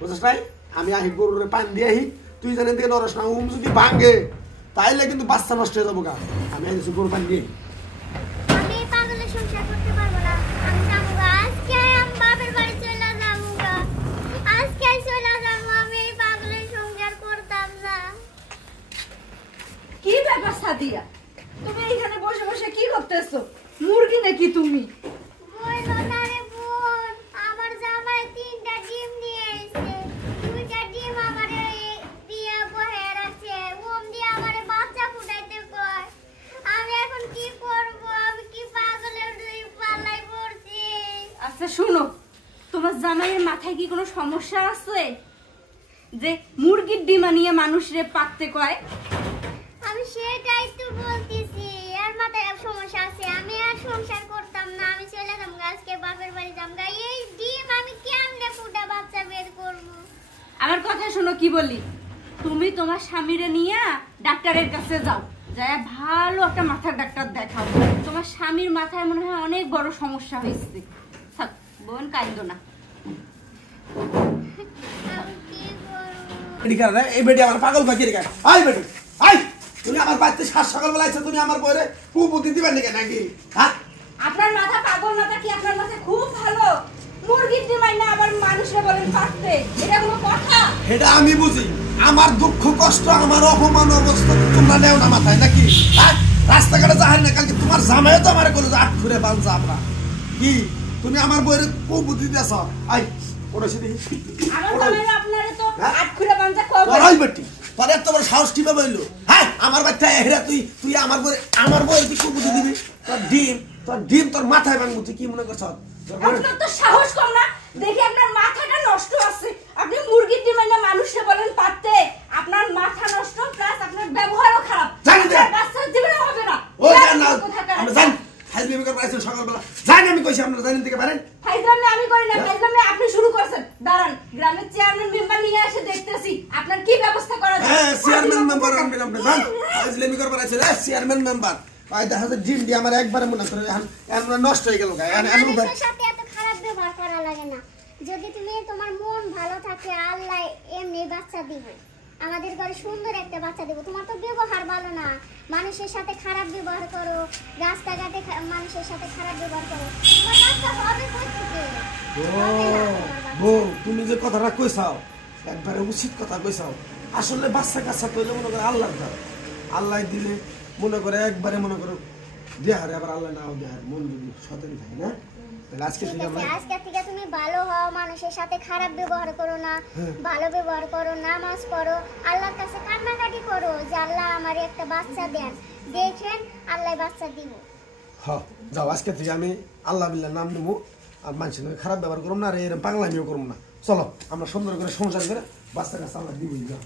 বুঝছ নাই আমি আহি গরুরে পানি দিয়ে আহি তুই জানেন থেকে নরস না যদি ভাঙে তাইলে কিন্তু বাচ্চা নষ্ট হয়ে যাবো গা আমি আইছি গরু পানি দিয়ে আমি পাগলের সংসার করতে পারবো না আমি যাবো আজকে আমি বাপের বাড়ি চলে যাবো আজকে চলে যাবো আমি পাগলের সংসার করতাম না কি ব্যাপার সাদিয়া তুমি এখানে বসে বসে কি করতেছো মুরগি নাকি তুমি বইলো না রে বোন আমার জামাই 3টা ডিম নিয়ে এসেছে 2টা ডিম আমারে দিয়া বহে রাখছে ওম দিয়ে আমারে বাচ্চা ফুটাইতে কয় আমি এখন কি করব আমি কি পাগলের পাল্লাই পড়ছি আচ্ছা শুনো তোমার জামাইয়ের মাথায় কি কোনো সমস্যা আছে যে মুরগির ডিম আনিয়ে মানুষরে পাকতে কয় আমি সেটাই তো বলতেছি আর মাথায় সমস্যা আছে আমি আর সংসার করতাম না আমি চলে যাবো আজকে বাপের বাড়ি যাবো এই ডিম আমি কেমনে ফুটা বাচ্চা বের করব আমার কথা শোনো কি বলি তুমি তোমার স্বামীরে নিয়ে ডাক্তারের কাছে যাও যায় ভালো একটা মাথার ডাক্তার দেখাও তোমার স্বামীর মাথায় মনে হয় অনেক বড় সমস্যা হয়েছে থাক বোন কাঁদো না আমি কি করব এদিকে এই বেটি আমার পাগল পাখি রেখা আই বেটি আই তুমি আমার বাড়িতে সাত সকালবেলা আইছো তুমি আমার বইরে কুবুদ্ধি দিবেন নাকি হ্যাঁ আপনার মাথা পাগল না কি আপনার মাথা খুব ভালো মুরগির ডিম আইনা আবার মানুষরা বলেন পাকতে এটা কোনো কথা এটা আমি বুঝি আমার দুঃখ কষ্ট আমার অপমান অবস্থা তোমরা নেও না মাথায় নাকি রাস্তাঘাটে যাহার না কালকে তোমার জামাইও তো আমার কোনো আট ঘুরে বালছা আমরা কি তুমি আমার বইরে কুবুদ্ধি দিয়েছ আই ওরা সেদিকে আমার জামাইরা আপনারে তো আট খুলে বাঞ্জা কবে ওরাই বেটি তোর এত বড় সাহস কি বললো হ্যাঁ আমার বাচ্চা হেরা তুই আমার বইয়ের তুই কুবুদ্ধি দিবি তোর ডিম তোর মাথায় ভাঙবো তুই কি মনে করছ আপনার তো সাহস কম না দেখি আপনার মাথাটা নষ্ট আছে আপনি মুরগির ডিম আইনা মানুষরা বলেন পাকতে আপনার মাথা নষ্ট প্লাস আপনার ব্যবহারও খারাপ জানি না বাচ্চা জীবনে হবে না ও জান না আমরা জান হাইজবি বেকার পাইছেন সকালবেলা জানি আমি কইছি আপনারা জানেন থেকে পারেন ফাইজলামে আমি করি না ফাইজলামে আপনি শুরু করছেন দাঁড়ান গ্রামের চেয়ারম্যান মেম্বার নিয়ে এসে দেখতেছি আপনার কি ব্যবস্থা করা যায় হ্যাঁ চেয়ারম্যান মেম্বার আনবেন আপনি জান হাইজবি বেকার পাইছেন চেয়ারম্যান মেম্বার আই দেখা যায় ডিম দিয়ে আমার একবারে মনে করে এখন নষ্ট হয়ে গেল গায় মানুষের সাথে এত খারাপ ব্যবহার করা লাগে না যদি তুমি তোমার মন ভালো থাকে আল্লাহ এমনি বাচ্চা দিবে আমাদের ঘরে সুন্দর একটা বাচ্চা দেব তোমার তো ব্যবহার ভালো না মানুষের সাথে খারাপ ব্যবহার করো রাস্তাঘাটে মানুষের সাথে খারাপ ব্যবহার করো তোমার বাচ্চা হবে কই থেকে ও তুমি যে কথাটা কইছাও একবারে উচিত কথা কইছাও আসলে বাচ্চা কাচ্চা তৈলে মনে করে আল্লাহর দাও আল্লাহ দিলে মনে করে একবারে মনে করো দেহারে আবার আল্লাহ নাও দেহার মন যদি সতেন থাকে না তাহলে আজকে থেকে তুমি ভালো হও মানুষের সাথে খারাপ ব্যবহার করো না ভালো ব্যবহার করো নামাজ পড়ো আল্লাহর কাছে কান্নাকাটি করো যে আল্লাহ আমারে একটা বাচ্চা দেন দেখেন আল্লাহ বাচ্চা দিব হ্যাঁ যাও আজকে থেকে আমি আল্লাহ বিল্লাহ নাম নেবো আর মানুষের সঙ্গে খারাপ ব্যবহার করবো না আর এরকম পাগলামিও করবো না চলো আমরা সুন্দর করে সংসার করে বাচ্চা কাছে আল্লাহ দিবই যাও